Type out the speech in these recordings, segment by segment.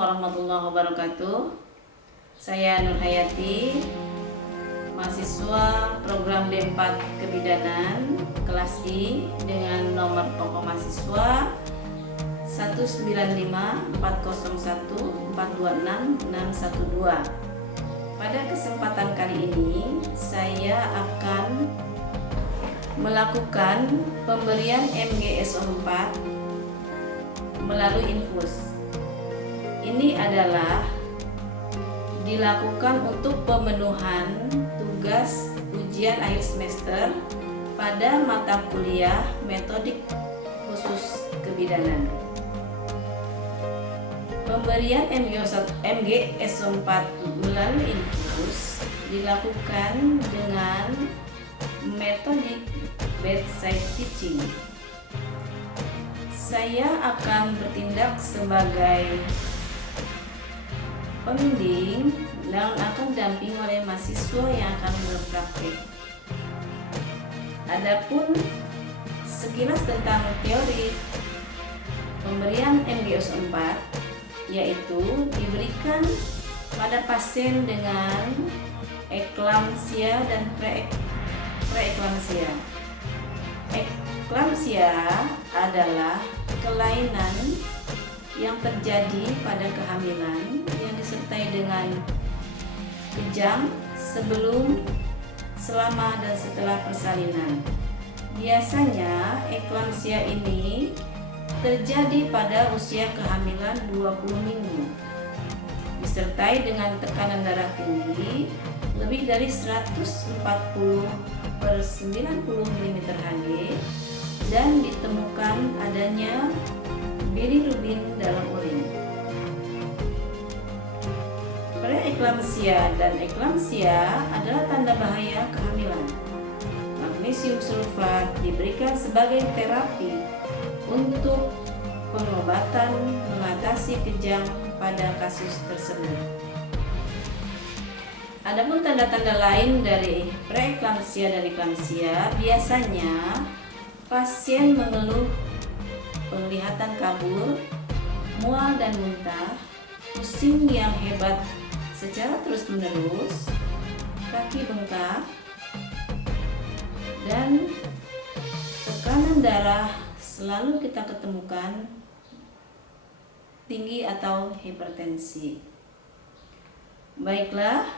warahmatullahi wabarakatuh. Saya Nur Hayati, mahasiswa program D4 Kebidanan kelas I dengan nomor pokok mahasiswa 195401426 Pada kesempatan kali ini saya akan melakukan pemberian MGSO4 melalui infus. Ini adalah dilakukan untuk pemenuhan tugas ujian akhir semester pada mata kuliah metodik khusus kebidanan. Pemberian MGSO4 melalui infus dilakukan dengan metodik bedside teaching. Saya akan bertindak sebagai pembimbing dan akan didampingi oleh mahasiswa yang akan berpraktik. Adapun sekilas tentang teori pemberian MGSO4, yaitu diberikan pada pasien dengan eklamsia dan preeklamsia. Eklamsia adalah kelainan yang terjadi pada kehamilan yang disertai dengan kejang sebelum, selama, dan setelah persalinan. Biasanya eklamsia ini terjadi pada usia kehamilan 20 minggu, disertai dengan tekanan darah tinggi lebih dari 140/90 mm/Hg dan ditemukan adanya bilirubin dalam urin. Preeklamsia dan eklamsia adalah tanda bahaya kehamilan. Magnesium sulfat diberikan sebagai terapi untuk pengobatan mengatasi kejang pada kasus tersebut. Adapun tanda-tanda lain dari preeklamsia dan eklamsia, biasanya pasien mengeluh penglihatan kabur, mual dan muntah, pusing yang hebat secara terus-menerus, kaki bengkak, dan tekanan darah selalu kita ketemukan tinggi atau hipertensi. Baiklah,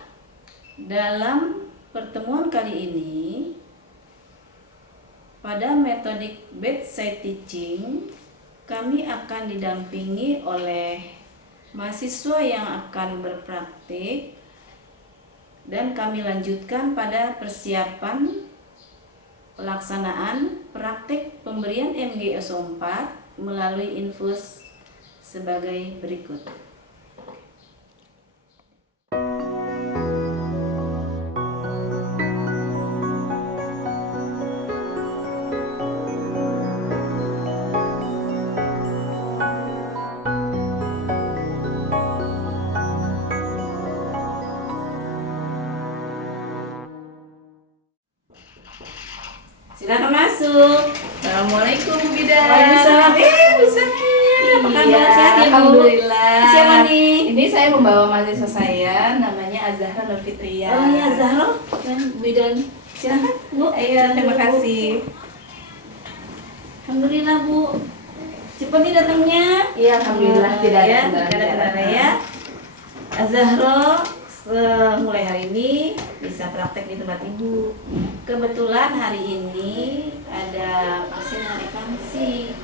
dalam pertemuan kali ini pada metodik bedside teaching, kami akan didampingi oleh mahasiswa yang akan berpraktik dan kami lanjutkan pada persiapan pelaksanaan praktik pemberian MGSO4 melalui infus sebagai berikut. Silakan masuk. Assalamualaikum Bu Bidan. Waalaikumsalam. Bu Zakia, apa kabar? Sehat ya Bu? Alhamdulillah. Siapa nih? Ini saya membawa mahasiswa saya, namanya Azahra Nur Fitria. Oh iya, Zahro dan Bidan. Silakan Bu. Iya, terima kasih. Alhamdulillah Bu. Cepat nih datangnya. Iya, alhamdulillah tidak ada ya, kendala. ya. Azahro mulai hari ini bisa praktek di tempat Ibu. Kebetulan hari ini ada pasien yang eklamsi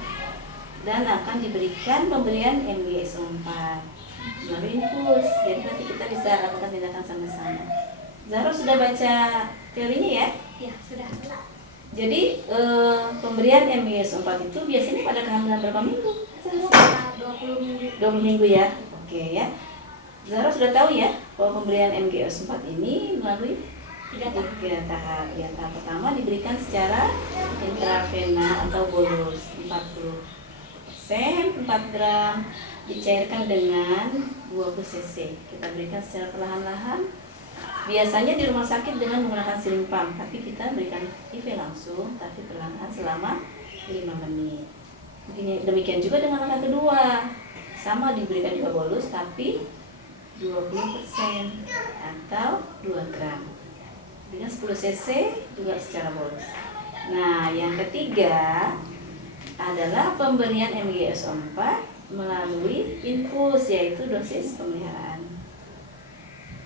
dan akan diberikan pemberian MGSO4 melalui infus. Jadi nanti kita bisa lakukan tindakan sama-sama. Zahro sudah baca teorinya ya? Ya, sudah. Jadi pemberian MGSO4 itu biasanya pada kehamilan berapa minggu? Sekitar 20 minggu. 20 minggu ya? Oke ya. Zahra sudah tahu ya bahwa pemberian MGSO4 ini melalui 3 tahap. Ya, tahap pertama diberikan secara intravena atau bolus 40 4 gram dicairkan dengan 20 cc. Kita berikan secara perlahan-lahan. Biasanya di rumah sakit dengan menggunakan siring pump, tapi kita berikan IV langsung, tapi perlahan selama 5 menit. Demikian juga dengan langkah kedua. sama diberikan juga bolus tapi 20% atau 2 gram dengan 10 cc juga secara bolus. Nah, yang ketiga adalah pemberian MGS4 melalui infus, yaitu dosis pemeliharaan.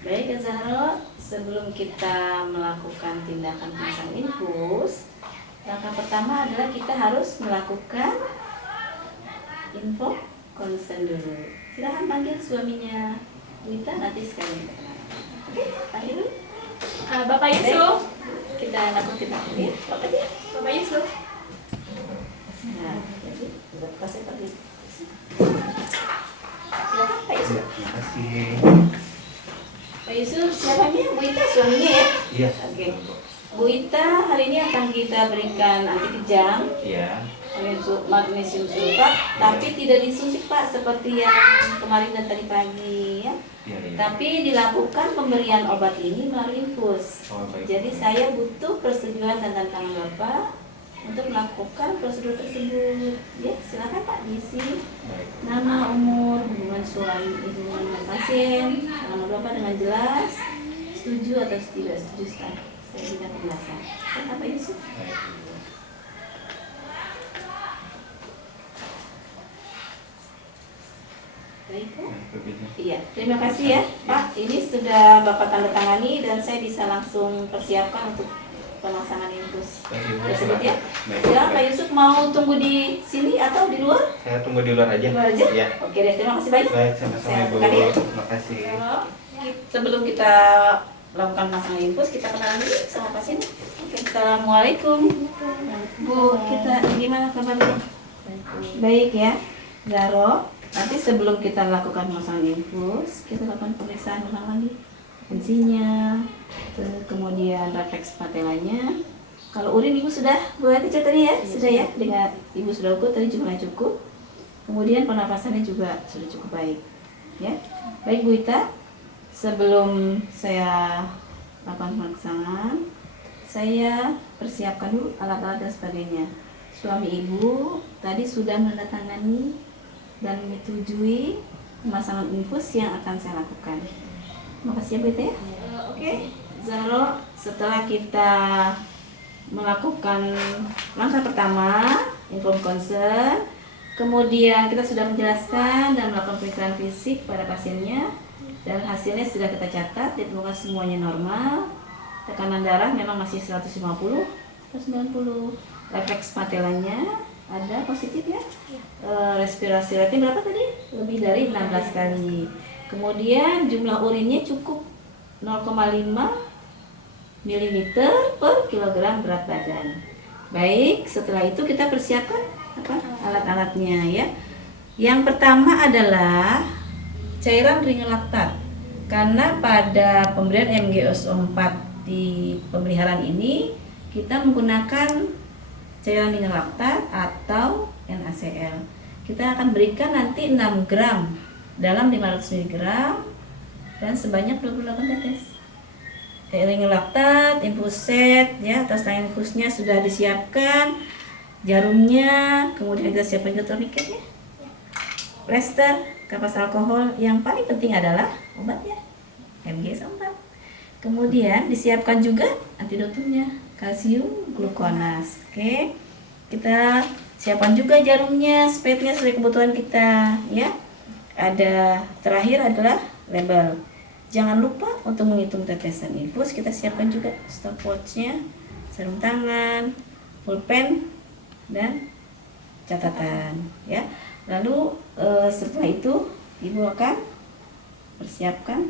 Baik, Zahro, sebelum kita melakukan tindakan pemasang infus, langkah pertama adalah kita harus melakukan info konsen dulu. Silahkan panggil suaminya Wita, nanti sekali kita kenal. Oke, panggil dulu. Bapak Yusuf. Kita lakukan ya, Bapak Yusuf. Nah, jadi kasih pergi. Silakan Pak Yusuf. Terima kasih. Pak Yusuf, siapa nih? Bu Ita suaminya ya? Iya. Oke. Bu Ita, hari ini akan kita berikan anti kejang, Iya. magnesium sulfat, tapi tidak disuntik Pak seperti yang kemarin dan tadi pagi ya. Iya, iya. Tapi dilakukan pemberian obat ini melalui infus. Oh, baik. Jadi saya butuh persetujuan dan tanda tangan Bapak untuk melakukan prosedur tersebut. Ya, silakan Pak diisi Baik. nama, umur, hubungan suami, hubungan dengan pasien, nama Bapak dengan jelas, setuju atau tidak setuju setelah saya berikan penjelasan. Apa Yusuf? Baik. Baik Pak. Nah, begitu. Iya, terima kasih ya Pak. Ini sudah Bapak tanda tangani dan saya bisa langsung persiapkan untuk pemasangan infus Baik, Ibu. tersebut ya. Baik. Silakan Pak Yusuf, mau tunggu di sini atau di luar? Saya tunggu di luar aja. Di luar aja? Iya. Oke deh, terima kasih banyak. Baik, sama-sama Saya Ibu. lakukan ya. Terima kasih. Sebelum kita lakukan pemasangan infus, kita kenalan dulu sama pasien. Oke, Assalamualaikum. Bu, kita gimana kabarnya? Baik ya, Zaro. Nanti sebelum kita lakukan pemasangan infus, kita lakukan pemeriksaan ulang lagi. Tensinya, kemudian refleks patelanya. Kalau urin Ibu sudah buat cek tadi ya? Sudah ya? Dengan Ibu sudah ukur tadi jumlahnya cukup. Kemudian pernafasannya juga sudah cukup baik. Ya. Baik Bu Ita, sebelum saya lakukan pemeriksaan, saya persiapkan dulu alat-alat dan sebagainya. Suami Ibu tadi sudah menandatangani dan menyetujui pemasangan infus yang akan saya lakukan. Makasih ya Bu Ita ya. Oke, Zahro, setelah kita melakukan langkah pertama, inform concern, kemudian kita sudah menjelaskan dan melakukan pemeriksaan fisik pada pasiennya, dan hasilnya sudah kita catat, ditemukan semuanya normal. Tekanan darah memang masih 150 atau 90. Refleks patelanya ada positif ya. Respirasi rate berapa tadi? Lebih dari 16 kali. Kemudian jumlah urinnya cukup 0,5 ml per kilogram berat badan. Baik, setelah itu kita persiapkan alat-alatnya ya. Yang pertama adalah cairan ring laktat. Karena pada pemberian MgSO4 di pemeliharaan ini kita menggunakan cairan ring laktat atau NaCl. Kita akan berikan nanti 6 gram dalam 500 mg dan sebanyak 28 tetes. Ring laktat, infus set ya, atas tangan infusnya sudah disiapkan, jarumnya, kemudian kita siapkan juga tourniquetnya, plester, kapas alkohol, yang paling penting adalah obatnya MgS4. Kemudian disiapkan juga antidotumnya, kalsium glukonas. Oke, kita siapkan juga jarumnya, spetnya sesuai kebutuhan kita ya. Ada terakhir adalah label. Jangan lupa untuk menghitung tetesan infus. Kita siapkan juga stopwatchnya, sarung tangan, pulpen, dan catatan ya. Lalu setelah itu Ibu akan persiapan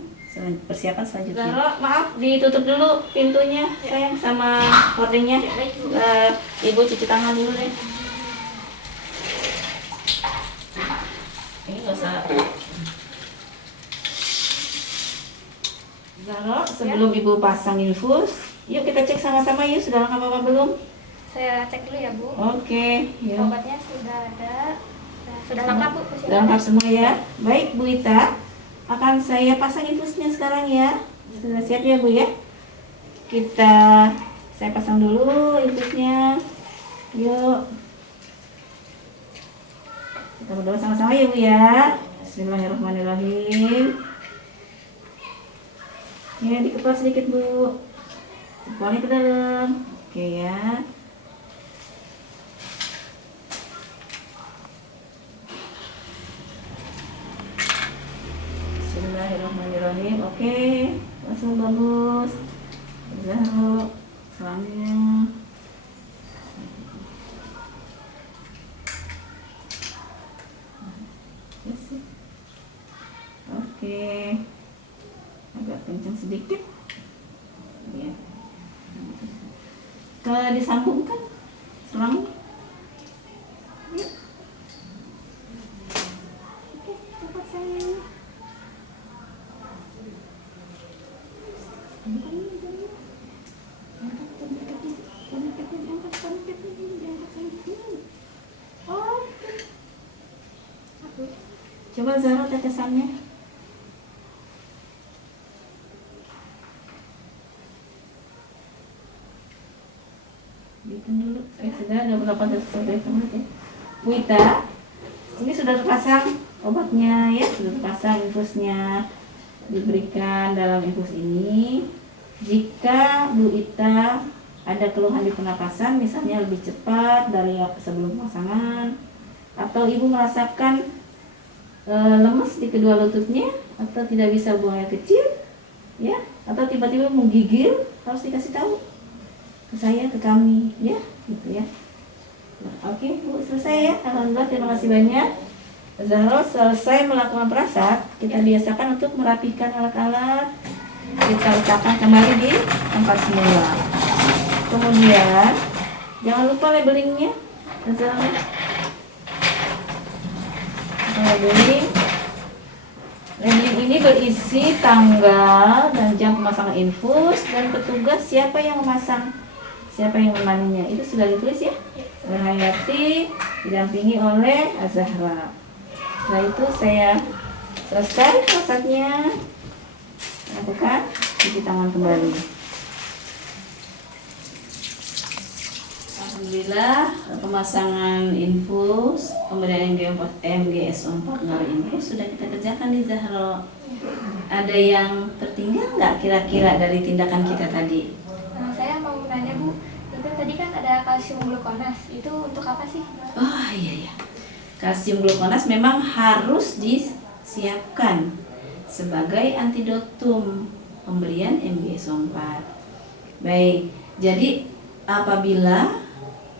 selanjutnya. Zahro, maaf ditutup dulu pintunya sayang sama hordingnya. Ibu cuci tangan dulu deh. Ini nggak usah. Zahro, sebelum Ibu pasang infus, yuk kita cek sama-sama yuk, sudah lengkap apa belum? Saya cek dulu ya Bu. Oke, yuk. Obatnya sudah ada. Sudah lengkap Bu. Sudah lengkap semua ya. Baik Bu Ita, akan saya pasang infusnya sekarang ya. Sudah siap ya Bu ya? Saya pasang dulu infusnya. Yuk. Kita berdoa sama-sama ya Bu ya. Bismillahirrahmanirrahim. Ya, dikepal sedikit Bu. Jempolnya ke dalam. Oke ya. Bismillahirrahmanirrahim. Oke, langsung bagus. Zahro, selangnya. Oke, agak kencang sedikit. Ya. Kalau disambungkan selangnya. Yuk. Oke, cepat sayang. Coba Zahra tetesannya. Bikin dulu. Sudah ada berapa tetesan dari kamu ya? Bu Ita, ini sudah terpasang obatnya ya, sudah terpasang infusnya. Diberikan dalam infus ini. Jika Bu Ita ada keluhan di pernapasan, misalnya lebih cepat dari sebelum pemasangan, atau ibu merasakan lemes di kedua lututnya, atau tidak bisa buang air kecil, ya, atau tiba-tiba menggigil, harus dikasih tahu ke saya, ke kami, ya, gitu ya. Nah, oke Bu, selesai ya. Alhamdulillah, terima kasih banyak. Zahro selesai melakukan perasat, kita biasakan untuk merapikan alat-alat, kita letakkan kembali di tempat semula. Kemudian jangan lupa labelingnya, Zahro. Labeling ini berisi tanggal dan jam pemasangan infus dan petugas siapa yang memasang, siapa yang menemaninya, itu sudah ditulis ya. Rahayati didampingi oleh Azahra. Setelah itu saya selesai prosesnya, lakukan cuci tangan kembali. Alhamdulillah, pemasangan infus pemberian MGSO4 melalui infus sudah kita kerjakan di Zahro. Ada yang tertinggal nggak kira-kira dari tindakan kita tadi? Saya mau nanya Bu, itu tadi kan ada kalsium glukonas, itu untuk apa sih? Oh iya ya, kalsium glukonas memang harus disiapkan sebagai antidotum pemberian MGSO4. Baik, jadi apabila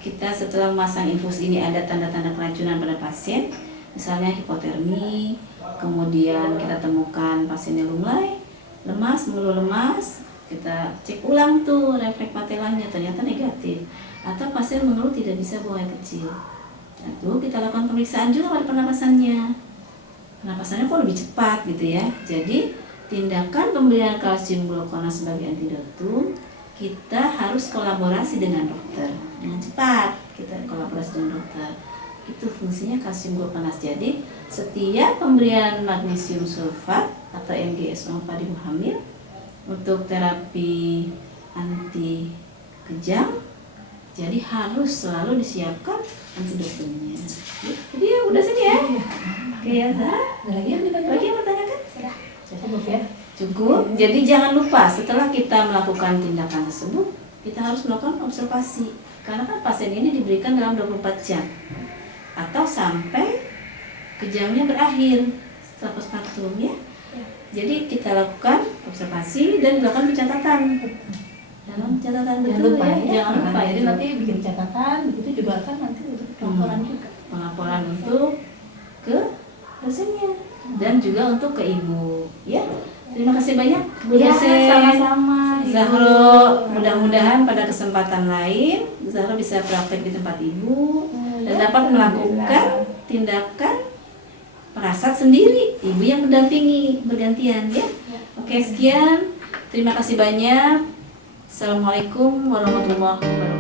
kita setelah memasang infus ini ada tanda-tanda keracunan pada pasien, misalnya hipotermi, kemudian kita temukan pasiennya lunglai, lemas, mengeluh lemas, kita cek ulang tuh refleks patelanya, ternyata negatif, atau pasien mengeluh tidak bisa buang air kecil. Lalu kita lakukan pemeriksaan juga pada pernapasannya. Pernapasannya kok lebih cepat gitu ya. Jadi tindakan pemberian kalsium glukonas sebagai antidotum, kita harus kolaborasi dengan dokter dengan cepat. Kita kolaborasi dengan dokter, itu fungsinya kalsium glukonas. Jadi setiap pemberian magnesium sulfat atau MGSO4 di ibu hamil untuk terapi anti kejang, jadi harus selalu disiapkan antidotumnya. Jadi ya udah sini ya. Oke ya, ada lagi yang bertanyakan? Sudah. Cukup ya. Cukup. Jadi jangan lupa setelah kita melakukan tindakan tersebut, kita harus melakukan observasi. Karena kan pasien ini diberikan dalam 24 jam atau sampai kejamnya berakhir setelah postpartum ya. Jadi kita lakukan observasi dan dilakukan pencatatan. Dalam catatan betul ya. Jangan lupa. Jadi nanti bikin catatan, begitu juga kan nanti untuk pelaporan juga. Pelaporan untuk ke dosennya dan juga untuk ke ibu ya. Terima kasih banyak Bu Ya, dosen. sama-sama, Ibu. Zahro, mudah-mudahan pada kesempatan lain Zahro bisa praktek di tempat ibu dan dapat melakukan tindakan perasat sendiri, ibu yang mendampingi bergantian ya. Oke, sekian. Terima kasih banyak. Assalamualaikum warahmatullahi wabarakatuh.